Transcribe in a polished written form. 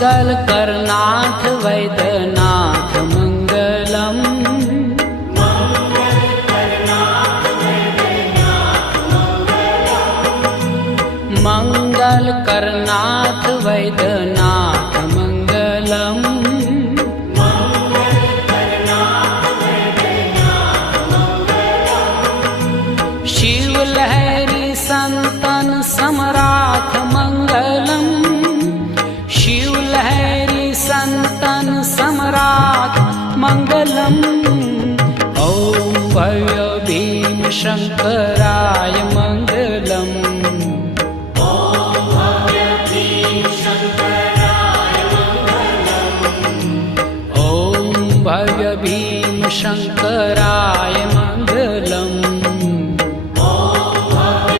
मंगल करनाथ वैद्यनाथ मंगलम। मंगल करनाथ वैद्यनाथ मंगलम। शिव लहरी संतन सम्राट मंगलम। शिव लहरी संतन सम्राट मंगलम। ओम भव्य भीम शंकराय मंगलम। भव्य भीम शंकराय